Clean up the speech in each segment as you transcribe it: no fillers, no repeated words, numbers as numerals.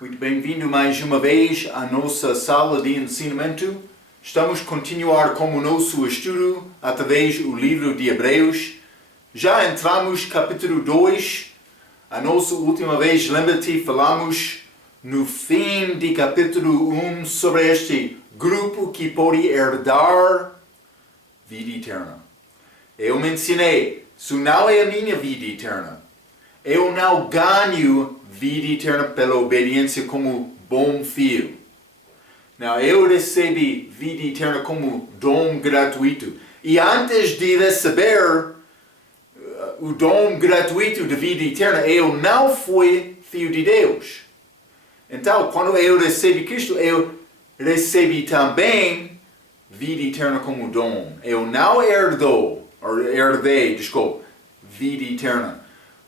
Muito bem-vindo mais uma vez à nossa sala de ensinamento. Estamos a continuar com o nosso estudo através do livro de Hebreus. Já entramos no capítulo 2. A nossa última vez, lembra-te, falamos no fim de capítulo 1 sobre este grupo que pode herdar vida eterna. Eu mencionei, se não é a minha vida eterna, eu não ganho vida eterna pela obediência como bom filho. Não, eu recebi vida eterna como dom gratuito. E antes de receber o dom gratuito de vida eterna, eu não fui filho de Deus. Então, quando eu recebi Cristo, eu recebi também vida eterna como dom. Eu não herdei, vida eterna.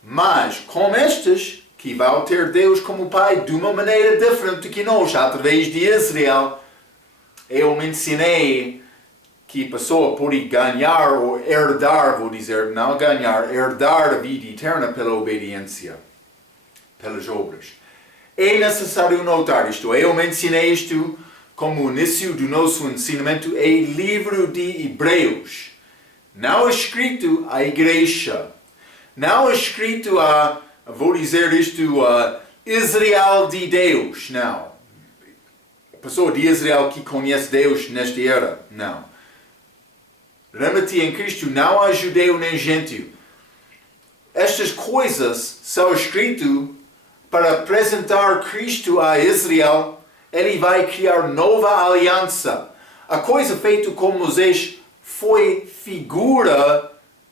Mas, com estes, que vão ter Deus como Pai de uma maneira diferente que nós, através de Israel, eu mencionei que a pessoa pode ganhar ou herdar, vou dizer, não ganhar, herdar a vida eterna pela obediência, pelas obras. É necessário notar isto. Eu mencionei isto como início do nosso ensinamento em livro de Hebreus. Não escrito à igreja. Não escrito a, vou dizer isto, a Israel de Deus. Não. A pessoa de Israel que conhece Deus nesta era. Não. Lembra-te, em Cristo não há judeu nem gentio. Estas coisas são escritas para apresentar Cristo a Israel. Ele vai criar nova aliança. A coisa feita com Moisés foi figura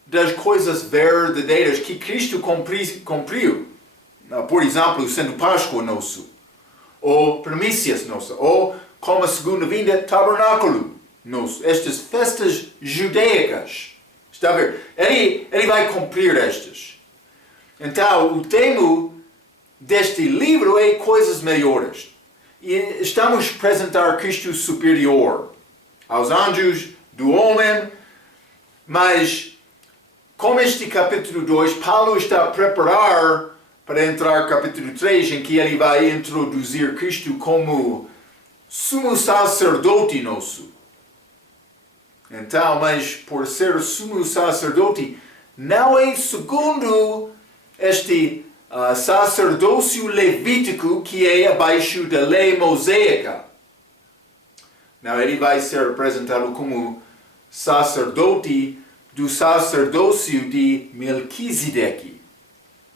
das coisas verdadeiras que Cristo cumpriu. Por exemplo, sendo Páscoa nosso, ou primícias nossa, ou como a segunda vinda, tabernáculo nosso. Estas festas judaicas. Está a ver? Ele vai cumprir estas. Então, o tema deste livro é coisas melhores. E estamos a apresentar Cristo superior aos anjos, do homem, mas com este capítulo 2, Paulo está a preparar para entrar no capítulo 3, em que ele vai introduzir Cristo como sumo sacerdote nosso. Então, mas por ser sumo sacerdote, não é segundo este sacerdócio levítico que é abaixo da lei mosaica. Não, ele vai ser apresentado como sacerdote do sacerdócio de Melquisedeque,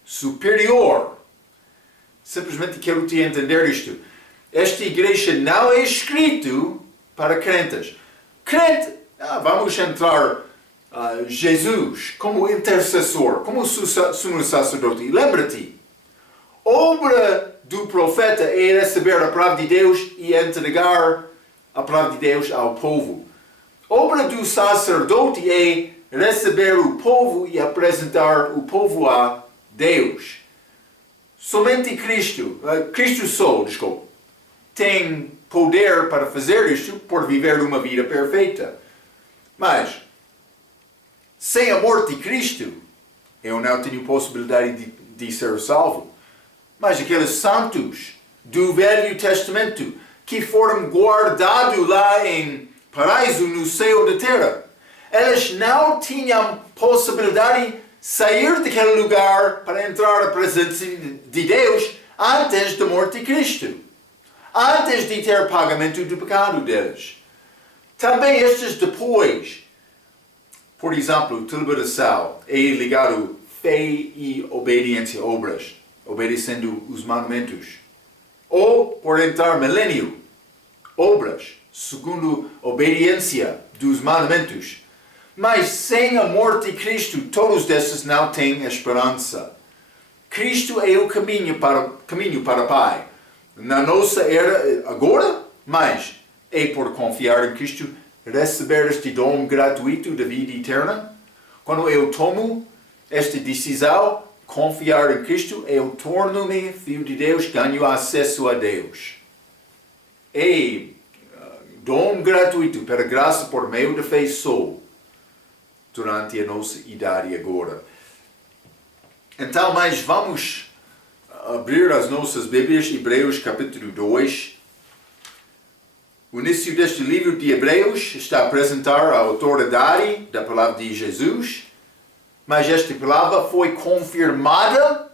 superior. Simplesmente quero te entender isto. Esta igreja não é escrito para crentes. Vamos entrar Jesus como intercessor, como sumo sacerdote. Lembra-te, obra do profeta é receber a palavra de Deus e entregar a palavra de Deus ao povo. Obra do sacerdote é receber o povo e apresentar o povo a Deus. Somente Cristo tem poder para fazer isto por viver uma vida perfeita. Mas, sem a morte de Cristo, eu não tenho possibilidade de ser salvo. Mas aqueles santos do Velho Testamento que foram guardados lá em paraíso no céu da terra, eles não tinham possibilidade de sair daquele lugar para entrar na presença de Deus antes da morte de Cristo. Antes de ter pagamento do pecado deles. Também estes depois. Por exemplo, deliberação é ligado fé e obediência, obras. Obedecendo os mandamentos. Ou, por entrar milênio, obras, segundo obediência dos mandamentos. Mas sem a morte de Cristo, todos esses não têm esperança. Cristo é o caminho para o Pai. Na nossa era agora, mas é por confiar em Cristo, receber este dom gratuito da vida eterna. Quando eu tomo esta decisão, confiar em Cristo, eu torno-me filho de Deus, ganho acesso a Deus. É dom gratuito para graça por meio da fé só, durante a nossa idade agora. Então, mas vamos abrir as nossas Bíblias, Hebreus capítulo 2. O início deste livro de Hebreus está a apresentar a autoridade da palavra de Jesus, mas esta palavra foi confirmada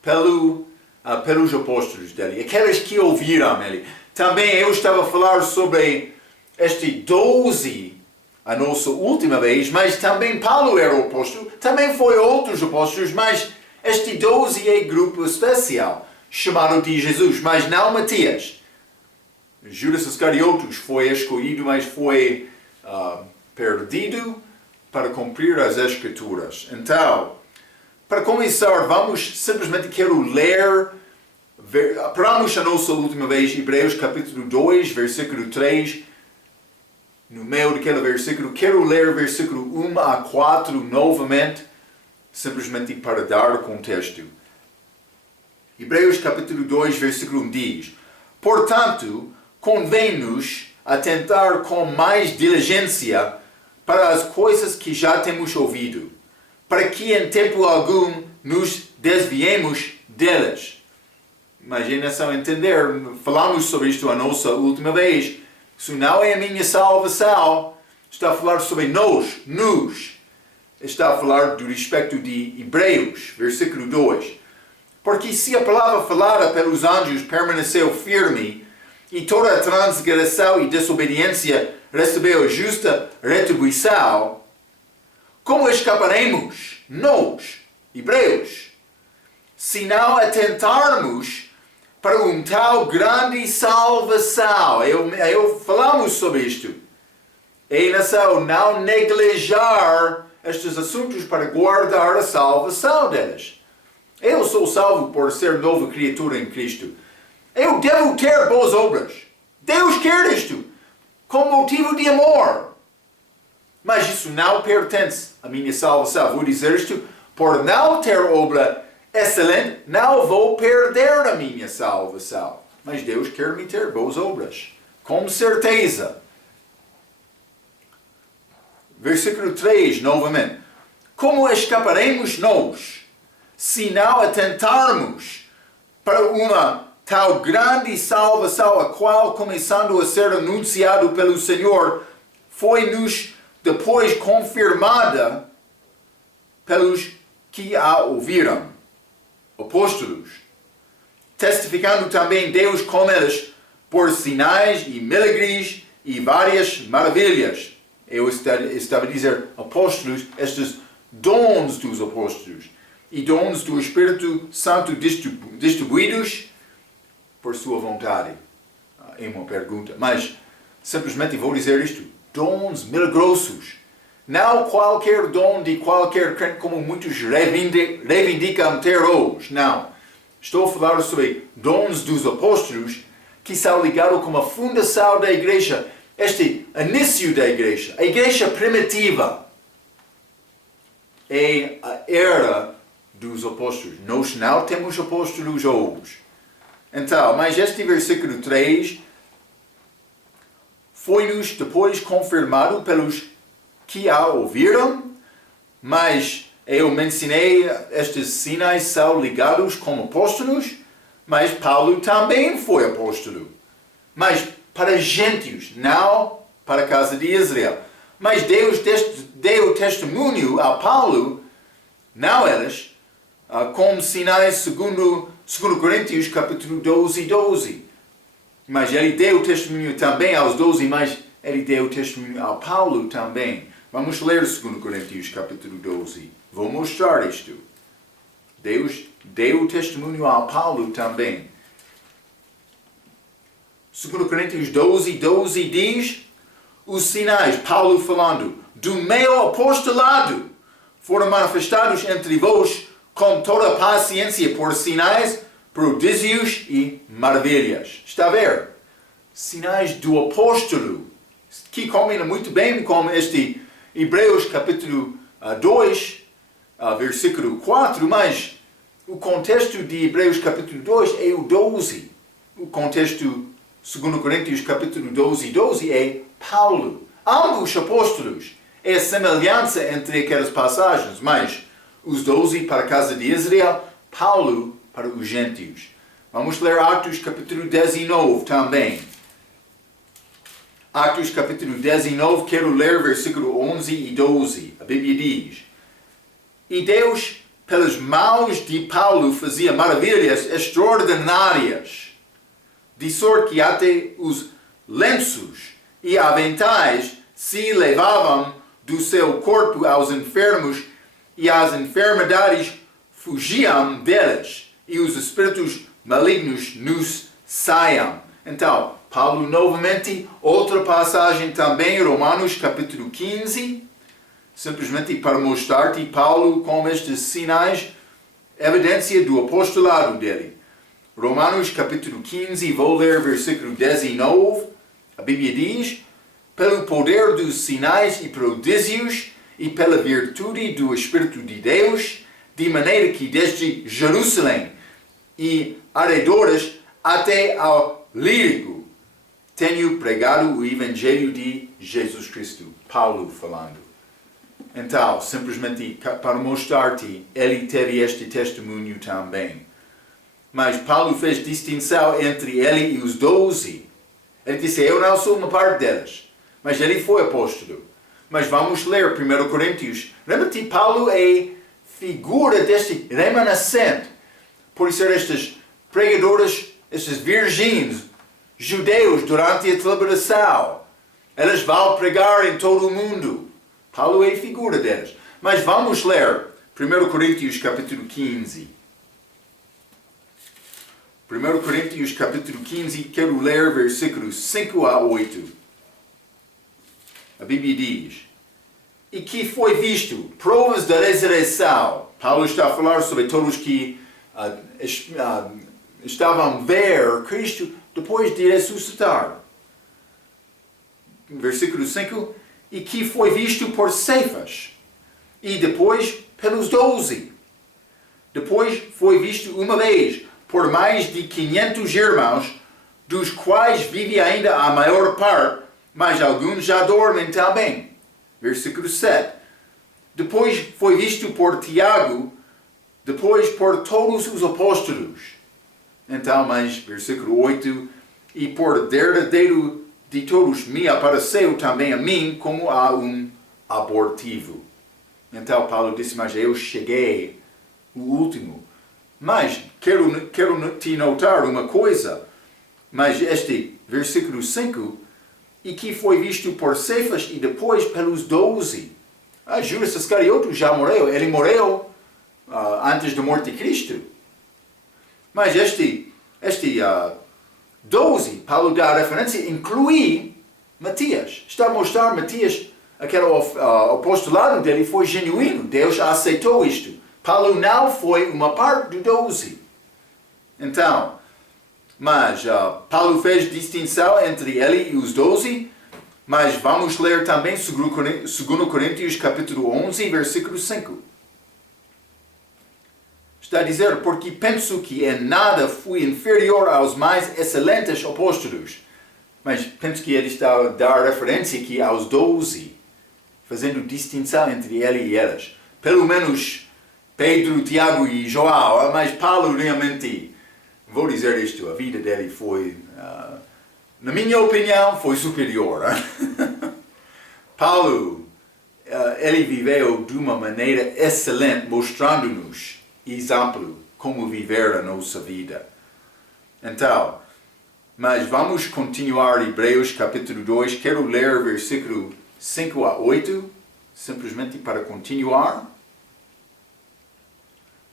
pelos apóstolos dele, aqueles que ouviram ele. Também eu estava a falar sobre este 12, a nossa última vez, mas também Paulo era o apóstolo, também foi outros apóstolos, mas este 12 é grupo especial, chamado de Jesus, mas não Matias. Judas Iscariotes foi escolhido, mas foi perdido para cumprir as Escrituras. Então, para começar, vamos simplesmente quero ler, paramos a nossa última vez, Hebreus capítulo 2, versículo 3, no meio daquele versículo, quero ler versículo 1 a 4 novamente, simplesmente para dar contexto. Hebreus capítulo 2, versículo 1 diz: Portanto, convém-nos atentar com mais diligência para as coisas que já temos ouvido, para que em tempo algum nos desviemos delas. Imagina só entender, falamos sobre isto a nossa última vez. Isso não é a minha salvação. Está a falar sobre nos. Está a falar do respeito de Hebreus, versículo 2. Porque se a palavra falada pelos anjos permaneceu firme, e toda a transgressão e desobediência recebeu justa retribuição, como escaparemos, nós, Hebreus, se não atentarmos para tal grande salvação? Eu falamos sobre isto. É necessário não negligenciar estes assuntos para guardar a salvação deles. Eu sou salvo por ser nova criatura em Cristo. Eu devo ter boas obras. Deus quer isto com motivo de amor. Mas isso não pertence à minha salvação. Vou dizer isto: por não ter obra excelente, não vou perder a minha salvação. Mas Deus quer me ter boas obras. Com certeza. Versículo 3, novamente. Como escaparemos nós, se não atentarmos para uma tal grande salvação, a qual, começando a ser anunciado pelo Senhor, foi-nos depois confirmada pelos que a ouviram, apóstolos, testificando também Deus com eles por sinais e milagres e várias maravilhas. Eu estava a dizer apóstolos, estes dons dos apóstolos e dons do Espírito Santo distribuídos por sua vontade. É uma pergunta, mas simplesmente vou dizer isto: dons milagrosos. Não qualquer dom de qualquer crente, como muitos reivindicam ter hoje. Não. Estou a falar sobre dons dos apóstolos que são ligados com a fundação da igreja, este início da igreja, a igreja primitiva. É a era dos apóstolos. Nós não temos apóstolos hoje. Então, mas este versículo 3 foi-nos depois confirmado pelos que a ouviram, mas eu mencionei estes sinais são ligados como apóstolos, mas Paulo também foi apóstolo. Mas para gentios, não para a casa de Israel. Mas Deus deu testemunho a Paulo, não eles, com sinais segundo Coríntios capítulo 12. Mas ele deu testemunho também aos 12, mas ele deu testemunho a Paulo também. Vamos ler 2 Coríntios capítulo 12. Vou mostrar isto. Deus deu testemunho a Paulo também. 2 Coríntios 12 diz: os sinais, Paulo falando, do meu apostolado foram manifestados entre vós com toda a paciência por sinais, prodígios e maravilhas. Está a ver? Sinais do apóstolo, que combina muito bem com este Hebreus capítulo 2, versículo 4, mas o contexto de Hebreus capítulo 2 é o 12. O contexto 2 Coríntios capítulo 12 é Paulo. Ambos apóstolos. É a semelhança entre aquelas passagens, mas os 12 para a casa de Israel, Paulo para os gentios. Vamos ler Atos capítulo 19 também. Atos capítulo 19, quero ler versículo 11 e 12. A Bíblia diz: E Deus, pelas mãos de Paulo, fazia maravilhas extraordinárias, de sorte que até os lenços e aventais se levavam do seu corpo aos enfermos, e as enfermidades fugiam deles, e os espíritos malignos nos saiam. Então, Paulo novamente, outra passagem também, Romanos capítulo 15, simplesmente para mostrar que Paulo, com estes sinais, evidência do apostolado dele. Romanos capítulo 15, vou ler versículo 19, a Bíblia diz: Pelo poder dos sinais e prodígios e pela virtude do Espírito de Deus, de maneira que desde Jerusalém e arredores até ao Lírico tenho pregado o Evangelho de Jesus Cristo. Paulo falando. Então, simplesmente para mostrar que ele teve este testemunho também. Mas Paulo fez distinção entre ele e os 12. Ele disse: eu não sou uma parte deles. Mas ele foi apóstolo. Mas vamos ler 1 Coríntios. Lembra-te, Paulo é figura deste remanescente. Por ser estes pregadores, estes virgens, judeus durante a tribulação. Eles vão pregar em todo o mundo. Paulo é figura deles. Mas vamos ler 1 Coríntios capítulo 15. 1 Coríntios capítulo 15, quero ler versículos 5 a 8. A Bíblia diz: E que foi visto provas da ressurreição. Paulo está a falar sobre todos que estavam a ver Cristo depois de ressuscitar. Versículo 5. E que foi visto por Cefas, e depois pelos 12. Depois foi visto uma vez por mais de 500 irmãos, dos quais vive ainda a maior parte, mas alguns já dormem também. Versículo 7. Depois foi visto por Tiago, depois por todos os apóstolos. Então, mas versículo 8. E por derradeiro de todos me apareceu também a mim como a um abortivo. Então Paulo disse: mas eu cheguei o último. Mas quero te notar uma coisa. Mas este versículo 5, e que foi visto por Cefas e depois pelos 12. Judas Iscariote já morreu. Ele morreu antes da morte de Cristo. Mas este 12, Paulo dá a referência, inclui Matias. Está a mostrar Matias, aquele apostolado dele foi genuíno. Deus aceitou isto. Paulo não foi uma parte do 12. Então, mas Paulo fez distinção entre ele e os 12, mas vamos ler também 2 Coríntios capítulo 11, versículo 5. Está a dizer: porque penso que em nada fui inferior aos mais excelentes apóstolos. Mas penso que ele está a dar referência aqui aos 12, fazendo distinção entre ele e eles. Pelo menos Pedro, Tiago e João, mas Paulo realmente, vou dizer isto, a vida dele foi, na minha opinião, foi superior. Paulo, ele viveu de uma maneira excelente, mostrando-nos exemplo como viver a nossa vida. Então, mas vamos continuar Hebreus capítulo 2. Quero ler versículo 5 a 8, simplesmente para continuar.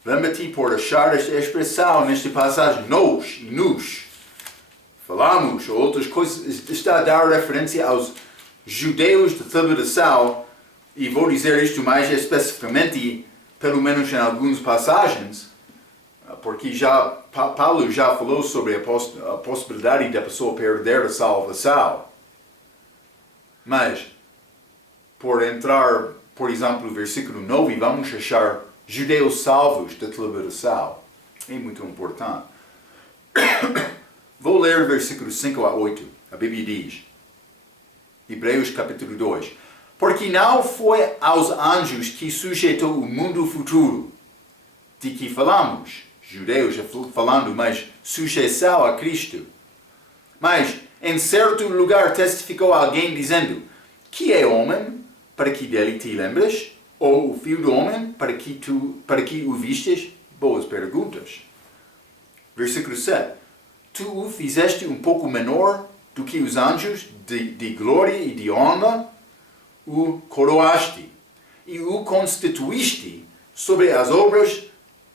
Lembra-te por achar esta expressão nesta passagem, nós e nos. Falamos, ou outras coisas, está a dar referência aos judeus da tribulação, e vou dizer isto mais especificamente, pelo menos em algumas passagens, porque Paulo já falou sobre a possibilidade da pessoa perder a salvação. Mas, por entrar, por exemplo, no versículo 9, vamos achar judeus salvos da tribulação. É muito importante. Vou ler versículos 5 a 8. A Bíblia diz, Hebreus capítulo 2. Porque não foi aos anjos que sujeitou o mundo futuro, de que falamos, judeus falando, mas sujeição a Cristo. Mas, em certo lugar, testificou alguém dizendo: que é homem, para que dele te lembras? Ou o filho do homem, para que o vistes? Boas perguntas. Versículo 7. Tu o fizeste um pouco menor do que os anjos, de glória e de honra, o coroaste, e o constituíste sobre as obras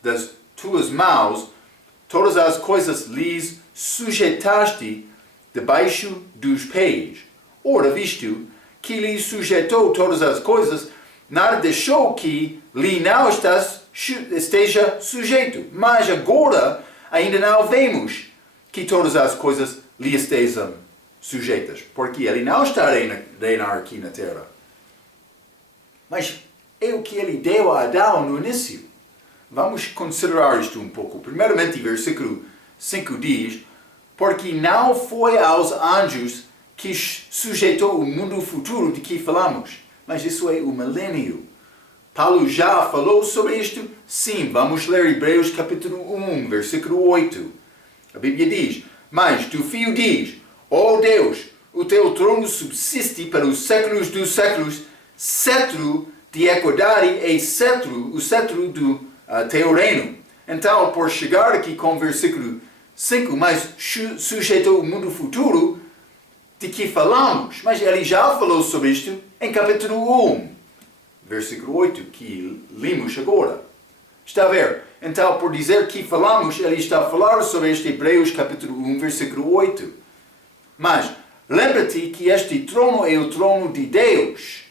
das tuas mãos, todas as coisas lhes sujeitaste debaixo dos pés. Ora, visto que lhe sujeitou todas as coisas, nada deixou que lhe não esteja sujeito. Mas agora ainda não vemos que todas as coisas lhe estejam sujeitas, porque ele não está a reinar aqui na terra. Mas é o que ele deu a Adão no início. Vamos considerar isto um pouco. Primeiramente, versículo 5 diz: porque não foi aos anjos que sujeitou o mundo futuro de que falamos, mas isso é o milênio. Paulo já falou sobre isto? Sim, vamos ler Hebreus capítulo 1, versículo 8. A Bíblia diz: mas tu, filho, diz: ó Deus, o teu trono subsiste para os séculos dos séculos, cetro de equidade e o cetro do teu reino. Então, por chegar aqui com o versículo 5, mas sujeitou o mundo futuro de que falamos. Mas ele já falou sobre isto em capítulo 1, versículo 8, que lemos agora. Está a ver? Então, por dizer que falamos, ele está a falar sobre este Hebreus capítulo 1, versículo 8. Mas, lembra-te que este trono é o trono de Deus,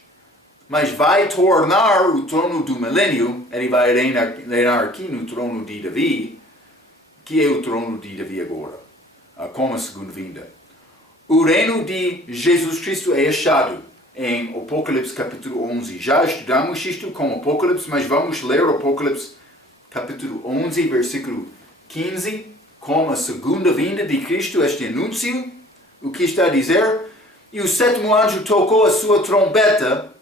mas vai tornar o trono do milênio, ele vai reinar aqui no trono de Davi, que é o trono de Davi agora, com a segunda vinda. O reino de Jesus Cristo é achado em Apocalipse capítulo 11. Já estudamos isto com Apocalipse, mas vamos ler Apocalipse capítulo 11, versículo 15, com a segunda vinda de Cristo, este anúncio. O que está a dizer? E o sétimo anjo tocou a sua trombeta,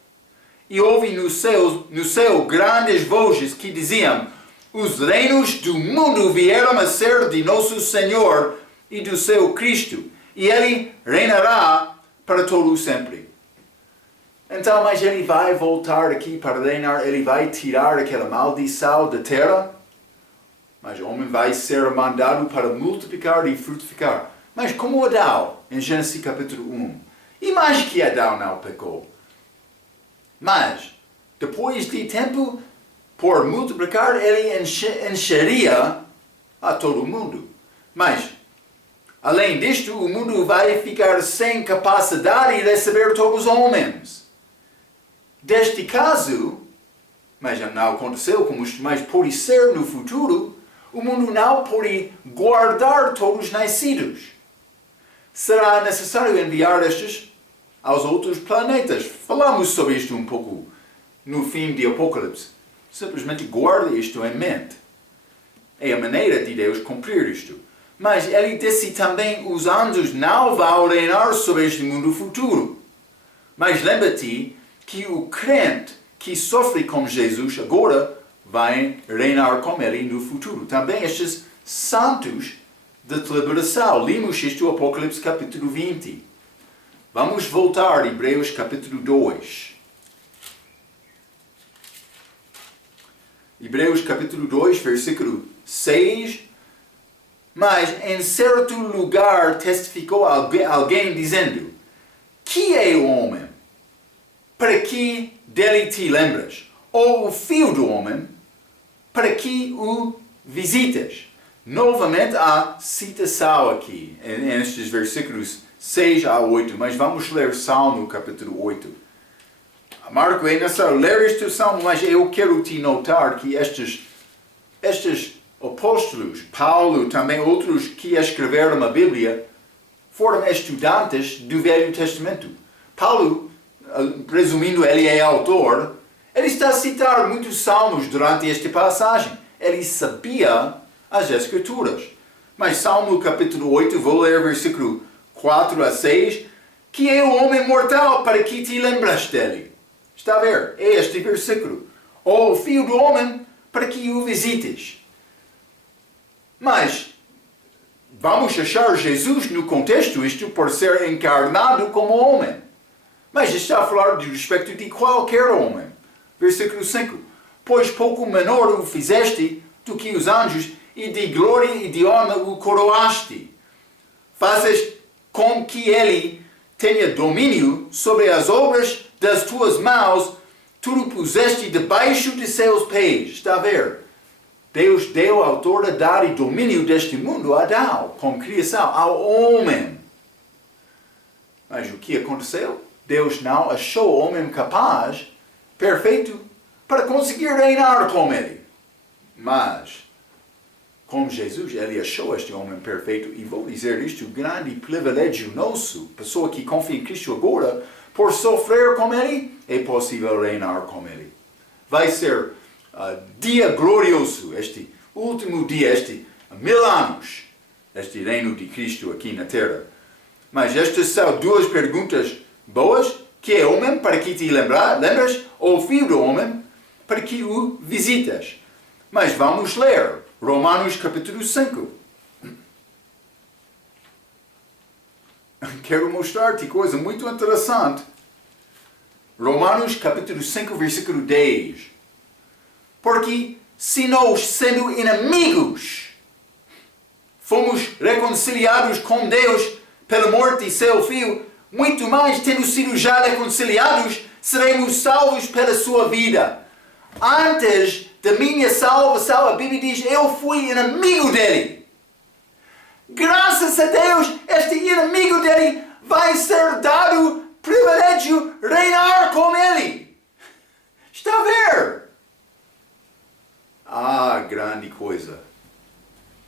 e houve no céu grandes vozes que diziam: os reinos do mundo vieram a ser de nosso Senhor e do seu Cristo, e ele reinará para todo sempre. Então, mas ele vai voltar aqui para reinar, ele vai tirar aquela maldição da terra, mas o homem vai ser mandado para multiplicar e frutificar. Mas como Adão, em Gênesis capítulo 1, e mais que Adão não pecou. Mas, depois de tempo, por multiplicar, ele encheria a todo o mundo. Mas, além disto, o mundo vai ficar sem capacidade de receber todos os homens. Deste caso, mas não aconteceu como isto, mas pode ser no futuro, o mundo não pode guardar todos os nascidos. Será necessário enviar estes aos outros planetas. Falamos sobre isto um pouco no fim de Apocalipse. Simplesmente guarde isto em mente. É a maneira de Deus cumprir isto. Mas ele disse também: os anjos não vão reinar sobre este mundo futuro. Mas lembra-te que o crente que sofre com Jesus agora vai reinar com ele no futuro. Também estes santos da liberação. Lemos isto no Apocalipse capítulo 20. Vamos voltar a Hebreus capítulo 2. Hebreus capítulo 2, versículo 6. Mas em certo lugar testificou alguém dizendo: que é o homem, para que dele te lembras? Ou o filho do homem, para que o visitas? Novamente há citação aqui, nestes versículos 6 a 8, mas vamos ler Salmo capítulo 8. Marco, é necessário ler este Salmo, mas eu quero te notar que estes apóstolos, Paulo, também outros que escreveram a Bíblia, foram estudantes do Velho Testamento. Paulo, presumindo ele é autor, ele está a citar muitos salmos durante esta passagem. Ele sabia as Escrituras. Mas Salmo capítulo 8, vou ler versículo 4 a 6, que é o homem mortal para que te lembras dele. Está a ver? É este versículo. Ou o filho do homem para que o visites. Mas vamos achar Jesus no contexto isto por ser encarnado como homem. Mas está a falar de respeito de qualquer homem. Versículo 5. Pois pouco menor o fizeste do que os anjos, e de glória e de honra o coroaste. Fazes com que ele tenha domínio sobre as obras das tuas mãos, tu o puseste debaixo de seus pés. Está a ver? Deus deu a autoridade e domínio deste mundo a Adão, com criação, ao homem. Mas o que aconteceu? Deus não achou o homem capaz, perfeito, para conseguir reinar com ele. Mas, com Jesus, ele achou este homem perfeito, e vou dizer isto, grande privilégio nosso, pessoa que confia em Cristo agora, por sofrer com ele, é possível reinar com ele. Vai ser dia glorioso, este último dia, este 1000 anos, este reino de Cristo aqui na terra. Mas estas são duas perguntas boas, que é homem para que te lembras, ou filho do homem para que o visitas. Mas vamos ler Romanos capítulo 5. Quero mostrar-te coisa muito interessante. Romanos capítulo 5, versículo 10. Porque se nós, sendo inimigos, fomos reconciliados com Deus pela morte de seu Filho, muito mais, tendo sido já reconciliados, seremos salvos pela sua vida. Antes da minha salvação, a Bíblia diz, eu fui inimigo dele. Graças a Deus, este inimigo dele vai ser dado privilégio reinar com ele. Está a ver? Grande coisa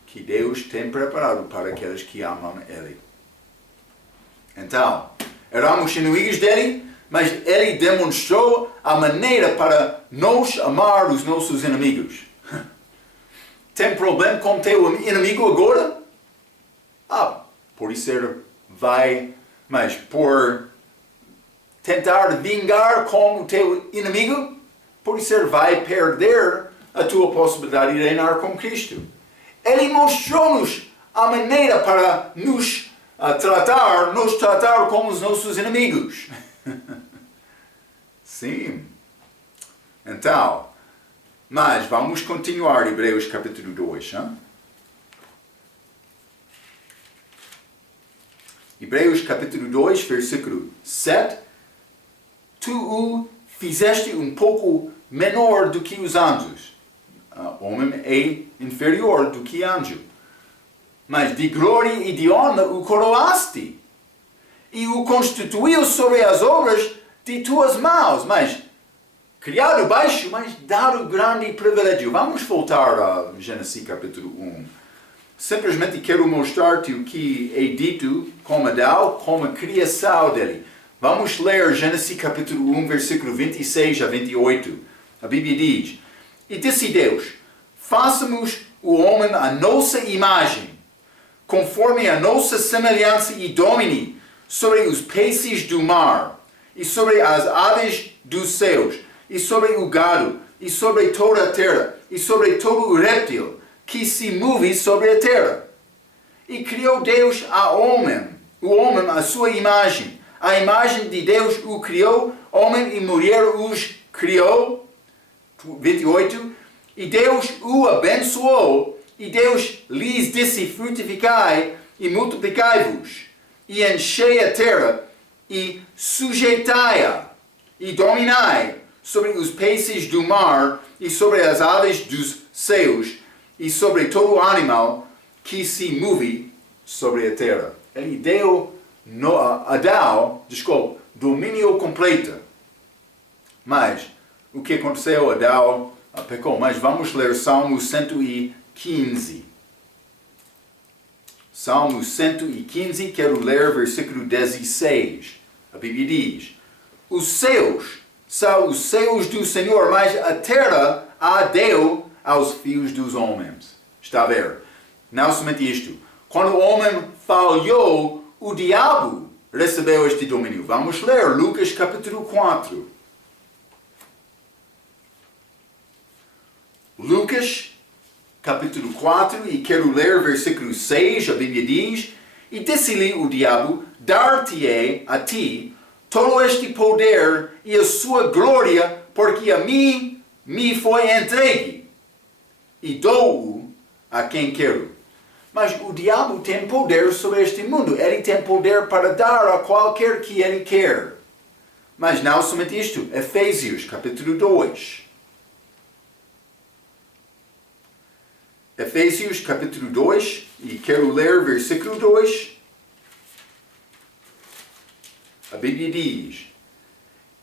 que Deus tem preparado para aqueles que amam ele. Então, éramos inimigos dele, mas ele demonstrou a maneira para nós amar os nossos inimigos. Tem problema com teu inimigo agora? Por isso ele vai, mas por tentar vingar com o teu inimigo, por isso ele vai perder a tua possibilidade de reinar com Cristo. Ele mostrou-nos a maneira para nos tratar como os nossos inimigos. Sim. Então, mas vamos continuar Hebreus capítulo 2. Hein? Hebreus capítulo 2, versículo 7. Tu o fizeste um pouco menor do que os anjos. Homem é inferior do que anjo. Mas de glória e de honra o coroaste. E o constituiu sobre as obras de tuas mãos. Mas, criado baixo, mas dado grande privilégio. Vamos voltar a Gênesis capítulo 1. Simplesmente quero mostrar-te o que é dito como Adão, como a criação dele. Vamos ler Gênesis capítulo 1, versículo 26 a 28. A Bíblia diz, e disse Deus, façamos o homem à nossa imagem, conforme a nossa semelhança, e domine sobre os peixes do mar, e sobre as aves dos céus, e sobre o gado, e sobre toda a terra, e sobre todo o réptil que se move sobre a terra. E criou Deus o homem à sua imagem. A imagem de Deus o criou, homem e mulher os criou. 28. E Deus o abençoou, e Deus lhes disse, frutificai e multiplicai-vos, e enchei a terra, e sujeitai-a, e dominai sobre os peixes do mar, e sobre as aves dos céus, e sobre todo animal que se move sobre a terra. Ele deu a Adão, domínio completo. Mas o que aconteceu? Adão pecou. Mas vamos ler Salmo 115. Salmo 115, quero ler versículo 16. A Bíblia diz, os céus são os céus do Senhor, mas a terra a deu aos filhos dos homens. Está a ver? Não somente isto. Quando o homem falhou, o diabo recebeu este domínio. Vamos ler Lucas capítulo 4. Lucas capítulo 4, e quero ler versículo 6, a Bíblia diz: E disse-lhe o diabo: Dar-te-ei a ti todo este poder e a sua glória, porque a mim me foi entregue, e dou-o a quem quero. Mas o diabo tem poder sobre este mundo. Ele tem poder para dar a qualquer que ele quer. Mas não somente isto. Efésios, capítulo 2. Efésios, capítulo 2, e quero ler versículo 2. A Bíblia diz: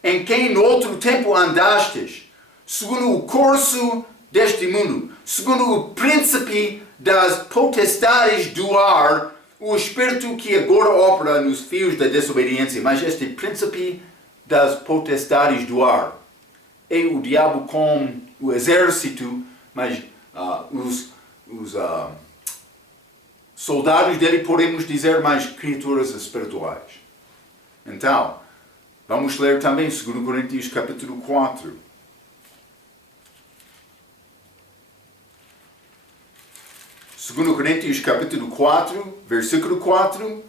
Em quem no outro tempo andastes, segundo o curso deste mundo, segundo o príncipe das potestades do ar, o espírito que agora opera nos fios da desobediência. Mas este príncipe das potestades do ar é o diabo com o exército, mas os soldados dele, podemos dizer, mais criaturas espirituais. Então, vamos ler também 2 Coríntios capítulo 4. Segundo Coríntios capítulo 4, versículo 4,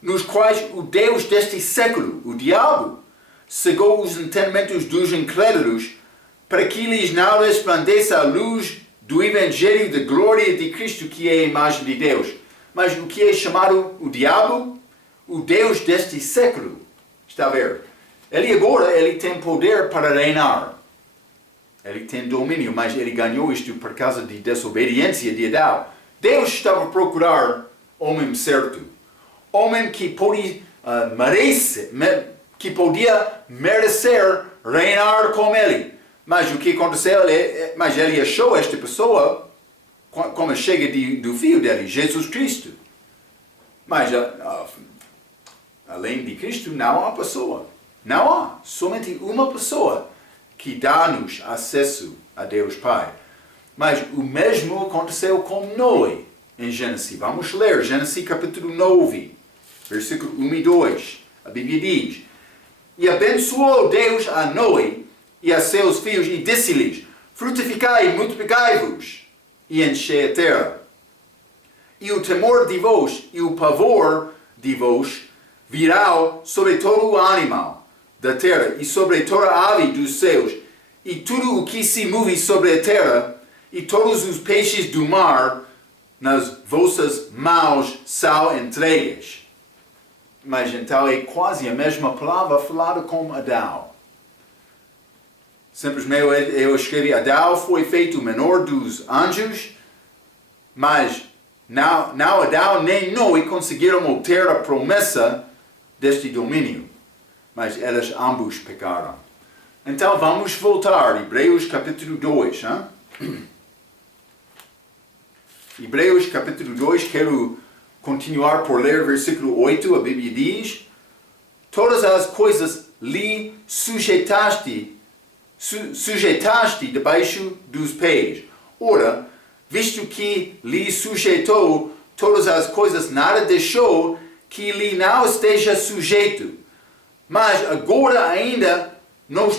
nos quais o Deus deste século, o diabo, cegou os entendimentos dos incrédulos, para que lhes não resplandeça a luz do Evangelho da glória de Cristo, que é a imagem de Deus. Mas o que é chamado o diabo? O Deus deste século. Está a ver? Ele tem poder para reinar. Ele tem domínio, mas ele ganhou isto por causa de desobediência de Adão. Deus estava a procurar homem certo. Homem que podia merecer reinar com ele. Mas o que aconteceu? Mas ele achou esta pessoa como chega do filho dele, Jesus Cristo. Mas além de Cristo não há pessoa. Não há. Somente uma pessoa que dá-nos acesso a Deus Pai. Mas o mesmo aconteceu com Noé em Gênesis. Vamos ler Gênesis capítulo 9, versículo 1 e 2. A Bíblia diz: E abençoou Deus a Noé e a seus filhos, e disse-lhes: Frutificai e multiplicai-vos, e enchei a terra. E o temor de vós e o pavor de vós virá sobre todo o animal da terra, e sobre toda a ave dos céus, e tudo o que se move sobre a terra, e todos os peixes do mar, nas vossas mãos são entregues. Mas então é quase a mesma palavra falada com Adão. Simplesmente eu escrevi: Adão foi feito o menor dos anjos, mas não Adão nem Noé conseguiram obter a promessa deste domínio. Mas eles ambos pecaram. Então vamos voltar, Hebreus capítulo 2. Hebreus capítulo 2, quero continuar por ler versículo 8, a Bíblia diz: Todas as coisas lhe sujeitaste debaixo dos pés. Ora, visto que lhe sujeitou todas as coisas, nada deixou que lhe não esteja sujeito. Mas agora ainda não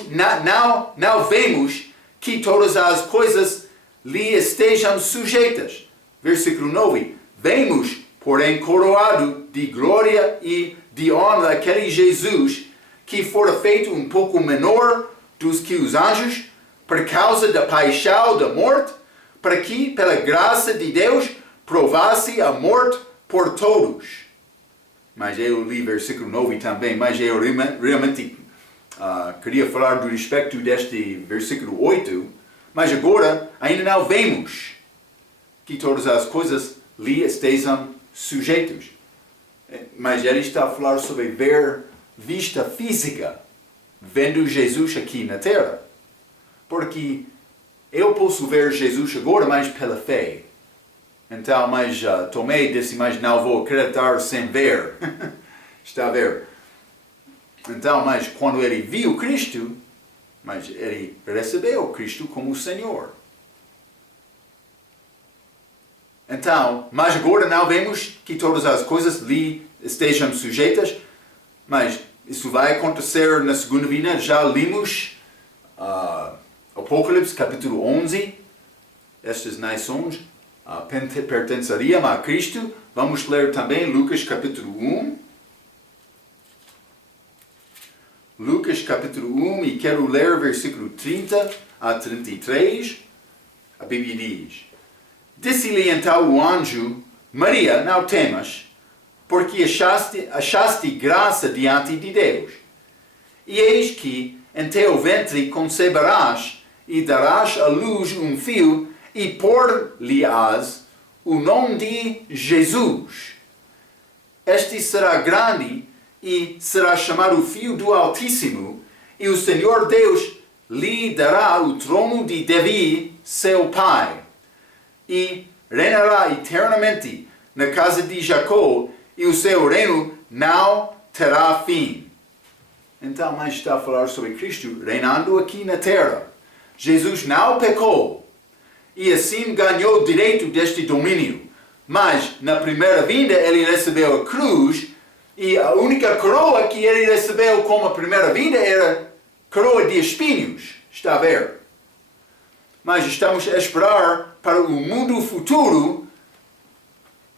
vemos que todas as coisas lhe estejam sujeitas. Versículo 9. Vemos, porém, coroado de glória e de honra aquele Jesus que fora feito um pouco menor dos que os anjos, por causa da paixão da morte, para que, pela graça de Deus, provasse a morte por todos. Mas eu li versículo 9 também, mas eu realmente queria falar do respeito deste versículo 8, mas agora ainda não vemos que todas as coisas lhe estejam sujeitas. Mas ele está a falar sobre ver vista física, vendo Jesus aqui na terra. Porque eu posso ver Jesus agora mais pela fé. Então, mas Tomé disse, mas não vou acreditar sem ver. Está a ver? Então, mas quando ele viu Cristo, mas ele recebeu Cristo como Senhor. Então, mas agora não vemos que todas as coisas lhe estejam sujeitas, mas isso vai acontecer na segunda vinda. Já limos Apocalipse capítulo 11, estas nações pertenceriam a Cristo. Vamos ler também Lucas capítulo 1. Lucas capítulo 1, e quero ler versículo 30 a 33. A Bíblia diz: Disse-lhe então o anjo: Maria, não temas, porque achaste graça diante de Deus. E eis que em teu ventre conceberás e darás à luz um filho, e pôr-lhe-ás o nome de Jesus. Este será grande e será chamado Filho do Altíssimo, e o Senhor Deus lhe dará o trono de Davi, seu pai, e reinará eternamente na casa de Jacó, e o seu reino não terá fim. Então, mais está a falar sobre Cristo reinando aqui na terra. Jesus não pecou, e assim ganhou o direito deste domínio. Mas, na primeira vinda, ele recebeu a cruz, e a única coroa que ele recebeu como a primeira vinda era coroa de espinhos. Está a ver? Mas estamos a esperar para o mundo futuro,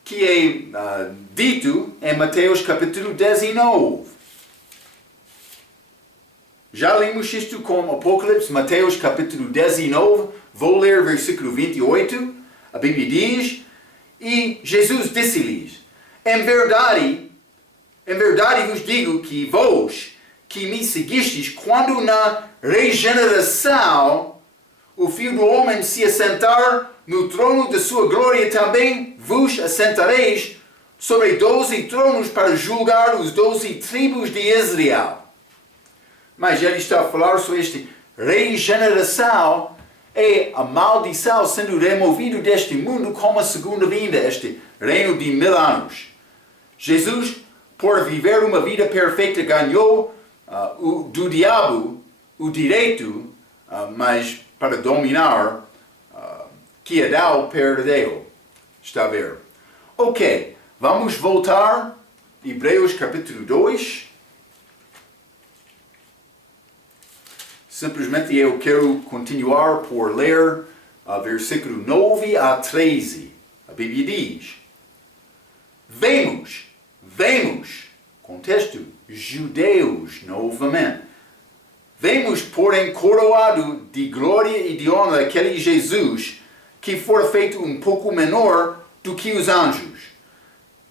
que é dito em Mateus capítulo 19. Já lemos isto com Apocalipse, Mateus capítulo 19, vou ler versículo 28, a Bíblia diz: E Jesus disse-lhes: Em verdade vos digo que vós, que me seguistes, quando na regeneração o Filho do Homem se assentar no trono de sua glória, também vos assentareis sobre 12 tronos para julgar os 12 tribos de Israel. Mas ele está a falar sobre esta regeneração, é a maldição sendo removido deste mundo como a segunda vinda, este reino de 1000 anos. Jesus, por viver uma vida perfeita, ganhou do diabo o direito, mas para dominar, que Adão perdeu. Está a ver? Ok, vamos voltar. Hebreus capítulo 2. Simplesmente eu quero continuar por ler versículo 9 a 13. A Bíblia diz: Vemos, contexto, judeus novamente. Vemos, porém, coroado de glória e de honra aquele Jesus que for feito um pouco menor do que os anjos,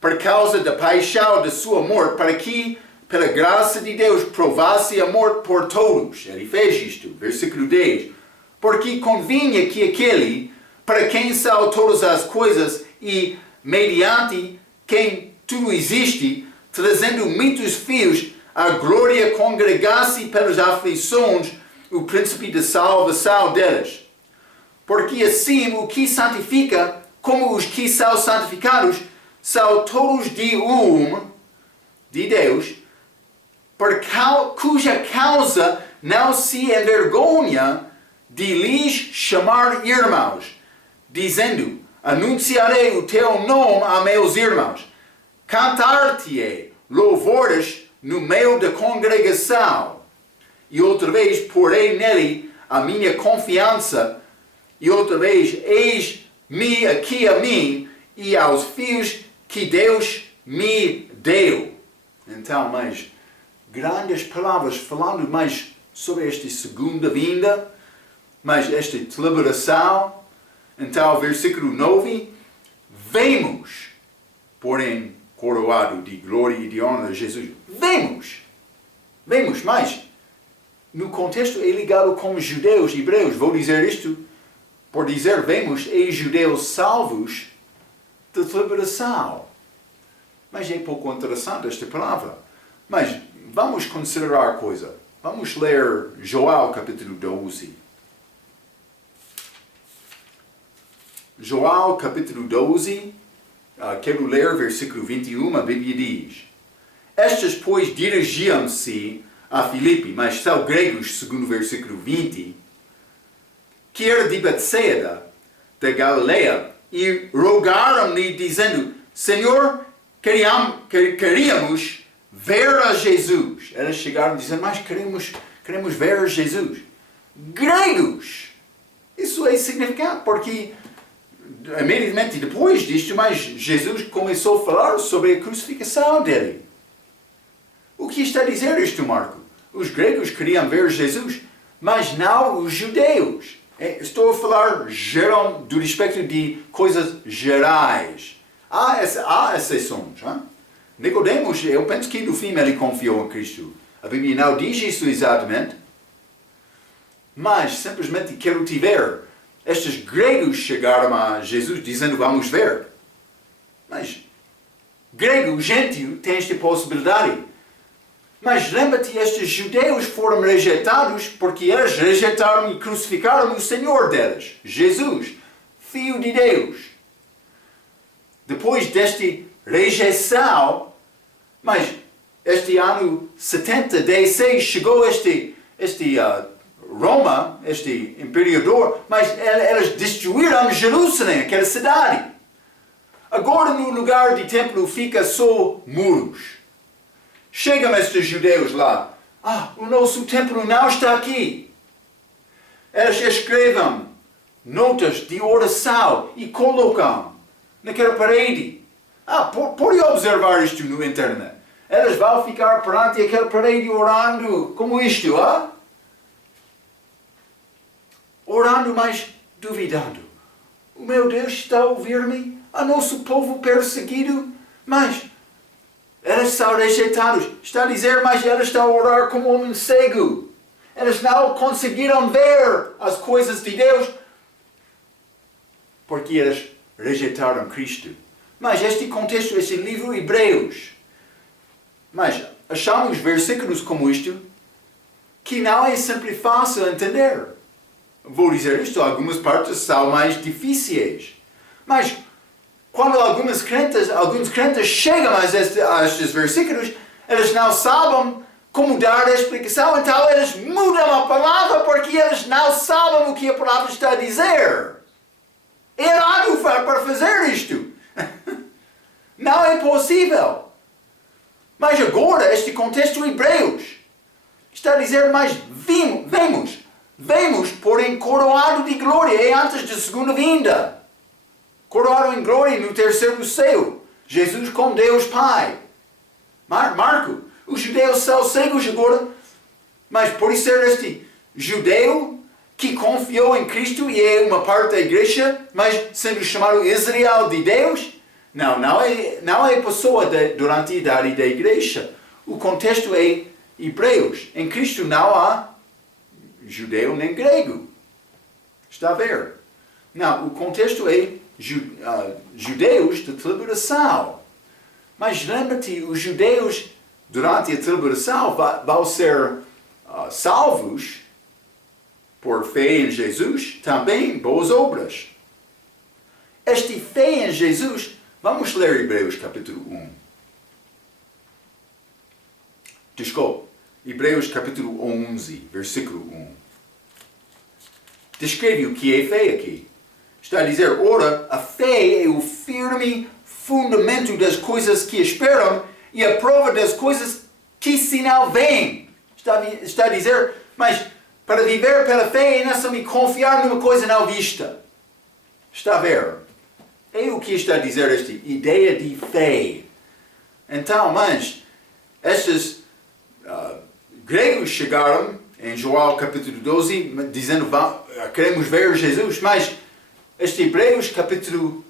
por causa da paixão de sua morte, para que, pela graça de Deus, provasse a morte por todos. Ele fez isto. Versículo 10. Porque convinha que aquele, para quem são todas as coisas e mediante quem tudo existe, trazendo muitos filhos, a glória congregasse pelas aflições o príncipe da salvação deles. Porque assim o que santifica, como os que são santificados, são todos de Deus, por cuja causa não se envergonha de lhes chamar irmãos, dizendo: Anunciarei o teu nome a meus irmãos, cantar-te-ei louvores no meio da congregação. E outra vez porei nele a minha confiança, e outra vez eis-me aqui a mim e aos filhos que Deus me deu. Então, mais grandes palavras falando mais sobre esta segunda vinda, mais esta liberação. Então, versículo 9: Vemos, porém, coroado de glória e de honra Jesus. Vemos, mas no contexto é ligado com os judeus hebreus. Vou dizer isto por dizer: vemos e judeus salvos da liberação. Mas é pouco interessante esta palavra. Mas vamos considerar a coisa. Vamos ler Joel capítulo 12. Joel capítulo 12, quero ler versículo 21, a Bíblia diz: Estes, pois, dirigiam-se a Filipe, mas são gregos, segundo o versículo 20, que era de Betsaida, da Galileia, e rogaram-lhe, dizendo: Senhor, queríamos ver a Jesus. Eles chegaram dizendo: mas queremos ver Jesus. Gregos! Isso é significante, porque imediatamente depois disto, mas Jesus começou a falar sobre a crucificação dele. O que está a dizer isto, Marco? Os gregos queriam ver Jesus, mas não os judeus. Estou a falar geral, do respeito de coisas gerais. Há exceções. Hein? Nicodemos, eu penso que no fim ele confiou em Cristo. A Bíblia não diz isso exatamente, mas simplesmente quero te ver. Estes gregos chegaram a Jesus dizendo, vamos ver. Mas grego, gentio, tem esta possibilidade. Mas lembra-te, estes judeus foram rejeitados porque eles rejeitaram e crucificaram o Senhor deles, Jesus, Filho de Deus. Depois desta rejeição, mas este ano 70 D.C. chegou Roma, este imperador, mas eles destruíram Jerusalém, aquela cidade. Agora no lugar de templo fica só muros. Chegam estes judeus lá. O nosso templo não está aqui. Eles escrevem notas de oração e colocam naquela parede. Pode observar isto no internet. Eles vão ficar perante aquela parede orando como isto, orando, mas duvidando. O meu Deus está a ouvir-me? O nosso povo perseguido? Mas eles são rejeitados. Está a dizer, mas eles estão a orar como um cego. Eles não conseguiram ver as coisas de Deus porque eles rejeitaram Cristo. Mas este contexto, este livro Hebreus. Mas achamos versículos como isto que não é sempre fácil entender. Vou dizer isto, algumas partes são mais difíceis. Mas quando alguns crentes chegam a estes versículos, eles não sabem como dar a explicação, então eles mudam a palavra porque eles não sabem o que a palavra está a dizer. É errado para fazer isto. Não é possível. Mas agora, este contexto Hebreus está a dizer, mas vemos, porém, coroado de glória, é antes da segunda vinda. Coroado em glória no terceiro céu. Jesus como Deus Pai. Marco, os judeus são cegos agora, mas por ser este judeu que confiou em Cristo e é uma parte da igreja, mas sendo chamado Israel de Deus, não é pessoa durante a idade da igreja. O contexto é Hebreus. Em Cristo não há judeu nem grego. Está a ver? Não, o contexto é judeus da tribulação. Mas lembra-te, os judeus durante a tribulação vão ser salvos por fé em Jesus, também boas obras. Esta fé em Jesus, vamos ler Hebreus capítulo 1. Desculpe, Hebreus capítulo 11, versículo 1. Descreve o que é fé aqui. Está a dizer, ora, a fé é o firme fundamento das coisas que esperam e a prova das coisas que se não veem. Está a dizer, mas para viver pela fé é necessário confiar numa coisa não vista. Está a ver? É o que está a dizer esta ideia de fé. Então, mas, estes gregos chegaram em João capítulo 12, dizendo, queremos ver Jesus, mas este Hebreus capítulo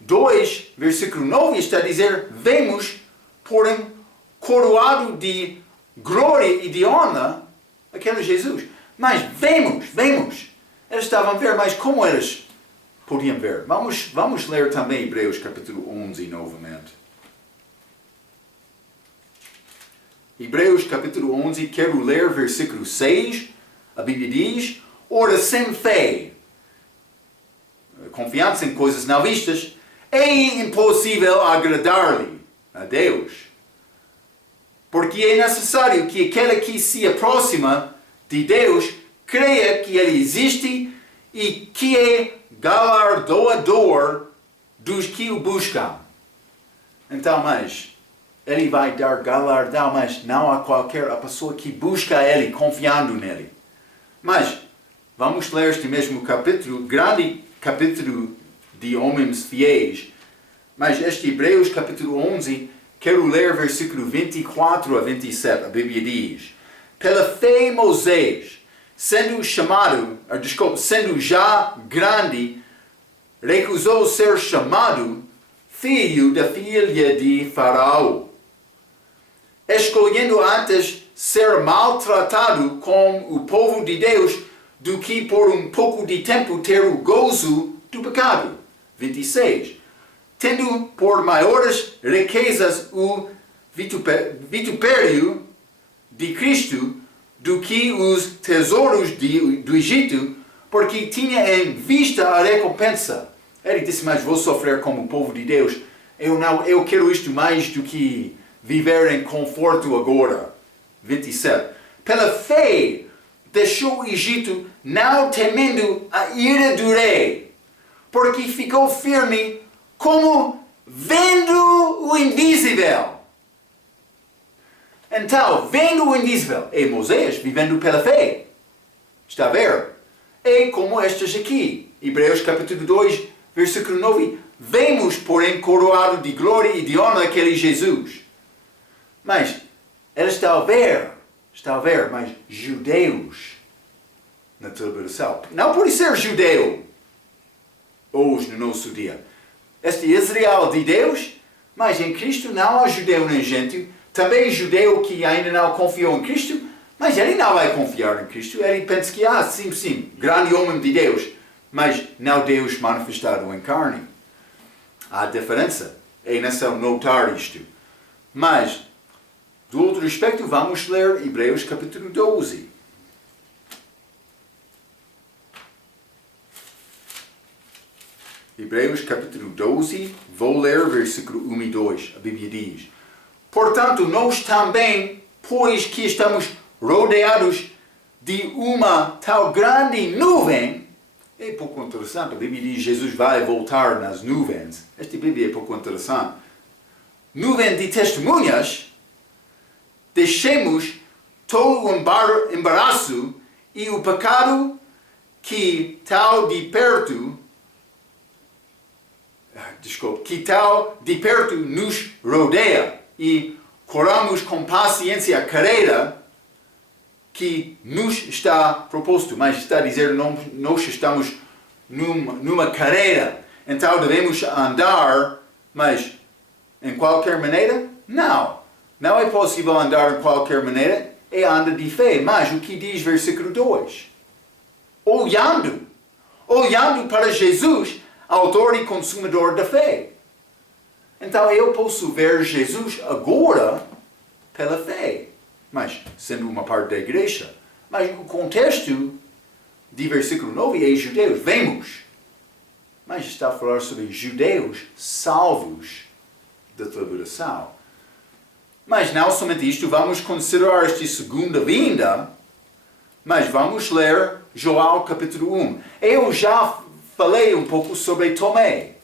2, versículo 9, está a dizer, vemos, porém, coroado de glória e de honra, aquele Jesus. Mas vemos. Eles estavam a ver, mas como eles podiam ver? Vamos ler também Hebreus capítulo 11 novamente. Hebreus capítulo 11, quero ler versículo 6. A Bíblia diz, ora sem fé, confiança em coisas não vistas, é impossível agradar-lhe a Deus. Porque é necessário que aquele que se aproxima de Deus creia que Ele existe e que é galardoador dos que o buscam. Então, mas Ele vai dar galardão, mas não a qualquer pessoa que busca Ele, confiando nele. Mas vamos ler este mesmo capítulo, grande capítulo de homens fiéis. Mas este Hebreus capítulo 11, quero ler versículo 24 a 27. A Bíblia diz: pela fé Moisés, sendo já grande, recusou ser chamado filho da filha de Faraó, escolhendo antes ser maltratado com o povo de Deus do que por um pouco de tempo ter o gozo do pecado. 26. Tendo por maiores riquezas o vitupério de Cristo do que os tesouros do Egito, porque tinha em vista a recompensa. Ele disse, mas vou sofrer como o povo de Deus. Eu quero isto mais do que viver em conforto agora. 27. Pela fé, deixou o Egito, não temendo a ira do rei, porque ficou firme como vendo o invisível. Então, vendo o invisível, é Moisés vivendo pela fé. Está a ver? É como estas aqui. Hebreus capítulo 2, versículo 9. Vemos, porém, coroado de glória e de honra aquele Jesus. Mas, ele está a ver, mas judeus na tribulação. Não por ser judeu, hoje no nosso dia. Este Israel de Deus, mas em Cristo não há judeu nem gentio. Também judeu que ainda não confiou em Cristo, mas ele não vai confiar em Cristo. Ele pensa que, sim, grande homem de Deus, mas não Deus manifestado em carne. Há diferença. É necessário notar isto. Mas, do outro aspecto, vamos ler Hebreus capítulo 12. Hebreus capítulo 12, vou ler versículo 1 e 2. A Bíblia diz: portanto, nós também, pois que estamos rodeados de uma tal grande nuvem. É pouco interessante. A Bíblia diz: Jesus vai voltar nas nuvens. Esta Bíblia é pouco interessante. Nuvem de testemunhas. Deixemos todo o embaraço e o pecado que tal de perto nos rodeia, e corramos com paciência a carreira que nos está proposto. Mas está a dizer, nós estamos numa carreira, então devemos andar, mas em qualquer maneira? Não é possível andar em qualquer maneira, é andar de fé. Mas o que diz versículo 2? Olhando para Jesus, autor e consumador da fé. Então eu posso ver Jesus agora pela fé, mas sendo uma parte da igreja. Mas o contexto de versículo 9 é judeus, vemos. Mas está a falar sobre judeus salvos da tribulação. Mas não somente isto, vamos considerar esta segunda vinda, mas vamos ler João capítulo 1. Eu já falei um pouco sobre Tomé.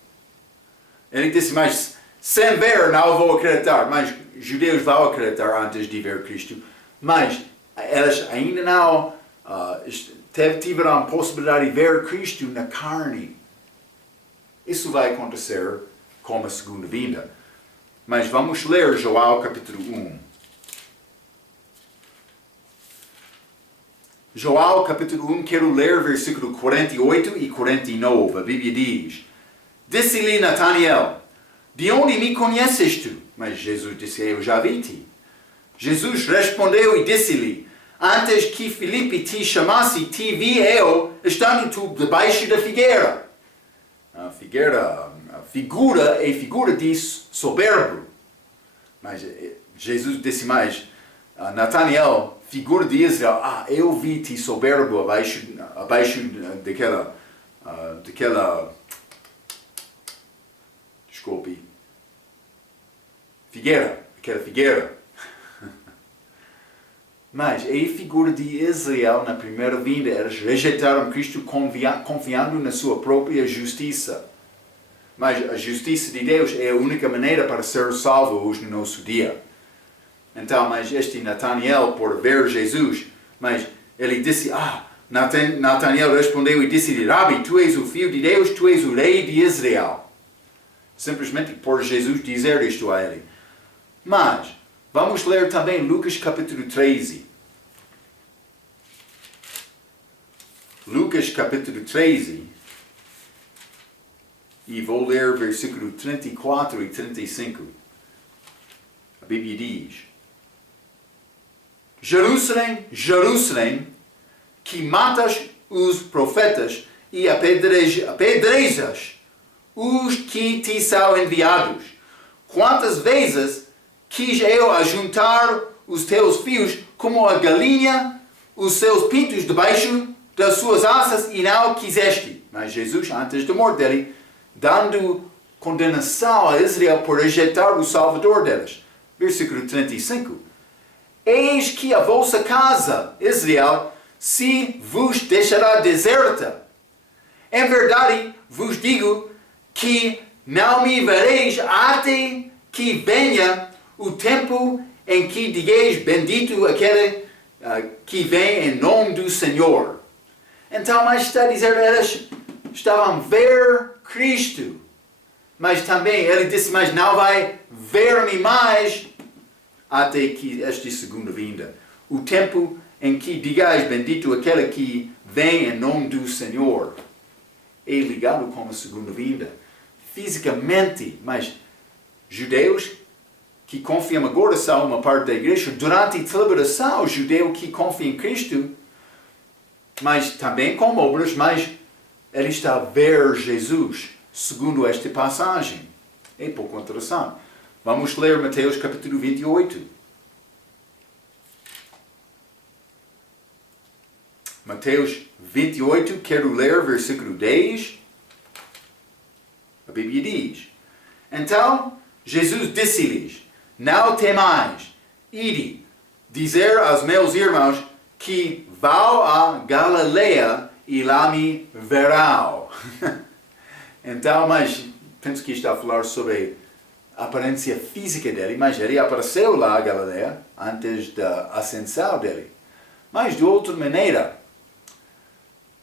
Ele disse, mas sem ver não vou acreditar. Mas judeus vão acreditar antes de ver Cristo. Mas eles ainda não tiveram a possibilidade de ver Cristo na carne. Isso vai acontecer com a segunda vinda. Mas vamos ler João capítulo 1. João capítulo 1, quero ler versículo 48 e 49. A Bíblia diz: disse-lhe Natanael: de onde me conheces tu? Mas Jesus disse: eu já vi-te. Jesus respondeu e disse-lhe: antes que Filipe te chamasse, te vi eu, estando tu debaixo da figueira. A figura é figura de soberbo. Mas Jesus disse mais: Natanael, figura de Israel, eu vi-te soberbo abaixo daquela figueira. Mas é a figura de Israel na primeira vinda. Eles rejeitaram Cristo confiando na sua própria justiça. Mas a justiça de Deus é a única maneira para ser salvo hoje no nosso dia. Então, mas este Natanael, por ver Jesus, mas ele disse, Natanael respondeu e disse-lhe: Rabi, tu és o filho de Deus, tu és o rei de Israel. Simplesmente por Jesus dizer isto a ele. Mas, vamos ler também Lucas capítulo 13. Lucas capítulo 13. E vou ler versículo 34 e 35. A Bíblia diz: Jerusalém, Jerusalém, que matas os profetas e apedrejas os que te são enviados. Quantas vezes quis eu ajuntar os teus filhos como a galinha, os seus pintos debaixo das suas asas, e não quiseste. Mas Jesus, antes da morte dele, dando condenação a Israel por rejeitar o Salvador deles. Versículo 35. Eis que a vossa casa, Israel, se vos deixará deserta. Em verdade vos digo que não me vereis até que venha o tempo em que digeis bendito aquele que vem em nome do Senhor. Então, mas está a dizer, eles estavam a ver Cristo. Mas também ele disse, mas não vai ver-me mais até que esta segunda vinda. O tempo em que digais bendito aquele que vem em nome do Senhor. É ligado com a segunda vinda. Fisicamente, mas judeus que confiam agora são uma parte da igreja. Durante a celebração, o judeu que confia em Cristo, mas também com obras, mas ele está a ver Jesus, segundo esta passagem. É pouco interessante. Vamos ler Mateus capítulo 28. Mateus 28, quero ler versículo 10. A Bíblia diz: Então Jesus disse-lhes: Não temais, ide dizer aos meus irmãos que vão a Galileia e lá me verão. Então, mas penso que está a falar sobre a aparência física dele, mas ele apareceu lá a Galileia antes da ascensão dele. Mas de outra maneira.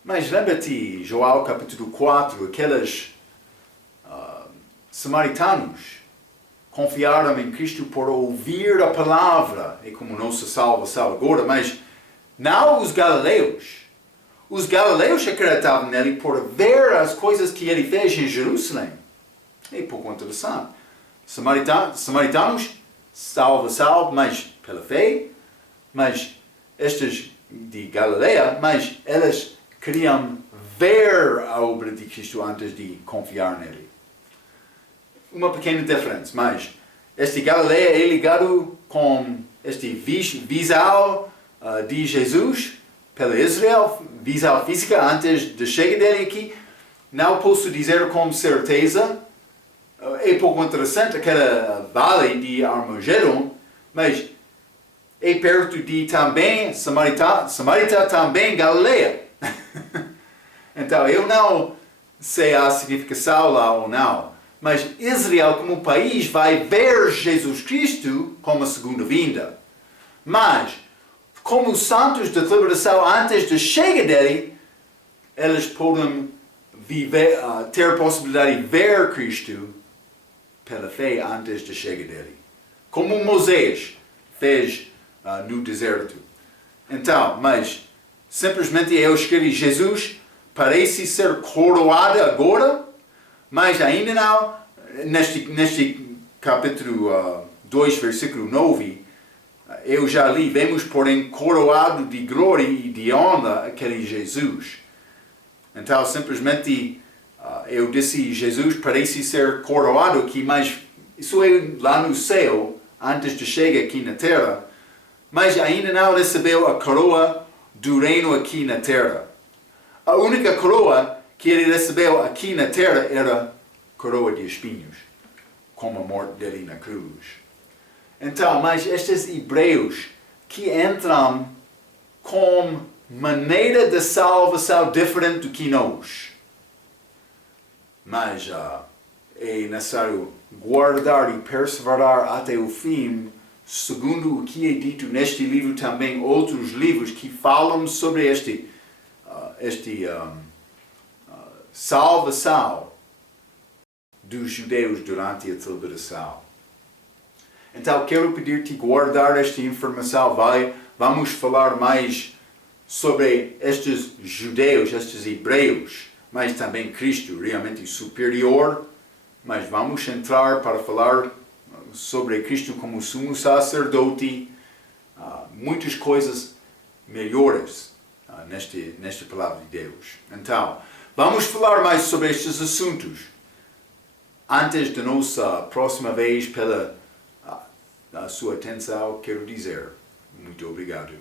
Mas lembra-te, João capítulo 4, aqueles samaritanos confiaram em Cristo por ouvir a palavra, e como nossa salvação agora, mas não os galileus. Os galileus acreditavam nele por ver as coisas que ele fez em Jerusalém. É pouco interessante. Samaritanos, salvação, mas pela fé, mas estes de Galileia, mas eles queriam ver a obra de Cristo antes de confiar nele. Uma pequena diferença, mas este Galileia é ligado com este visão de Jesus pela Israel, visão física antes da chegada dele aqui. Não posso dizer com certeza, é pouco interessante aquela vale de Armagedon, mas é perto de também Samaritana também Galileia. Então, eu não sei a significação lá ou não, mas Israel como país vai ver Jesus Cristo como a segunda vinda. Mas, como os santos da liberação antes da chegada dele, eles podem ter a possibilidade de ver Cristo pela fé antes da chegada dele. Como Moisés fez no deserto. Então, mas simplesmente eu escrevi, Jesus parece ser coroado agora, mas ainda não, neste capítulo 2, versículo 9, eu já li, vemos porém coroado de glória e de honra aquele Jesus. Então simplesmente eu disse, Jesus parece ser coroado aqui, mas isso é lá no céu, antes de chegar aqui na terra, mas ainda não recebeu a coroa do reino aqui na terra. A única coroa que ele recebeu aqui na terra era a coroa de espinhos, como a morte dele na cruz. Então, mas estes hebreus que entram com maneira de salvação diferente do que nós, mas é necessário guardar e perseverar até o fim, segundo o que é dito neste livro também, outros livros que falam sobre este salvação dos judeus durante a celebração. Então, quero pedir-te guardar esta informação. Vamos falar mais sobre estes judeus, estes hebreus, mas também Cristo, realmente superior. Mas vamos entrar para falar sobre Cristo como sumo sacerdote, muitas coisas melhores nesta palavra de Deus. Então, vamos falar mais sobre estes assuntos. Antes da nossa próxima vez, pela sua atenção, quero dizer muito obrigado.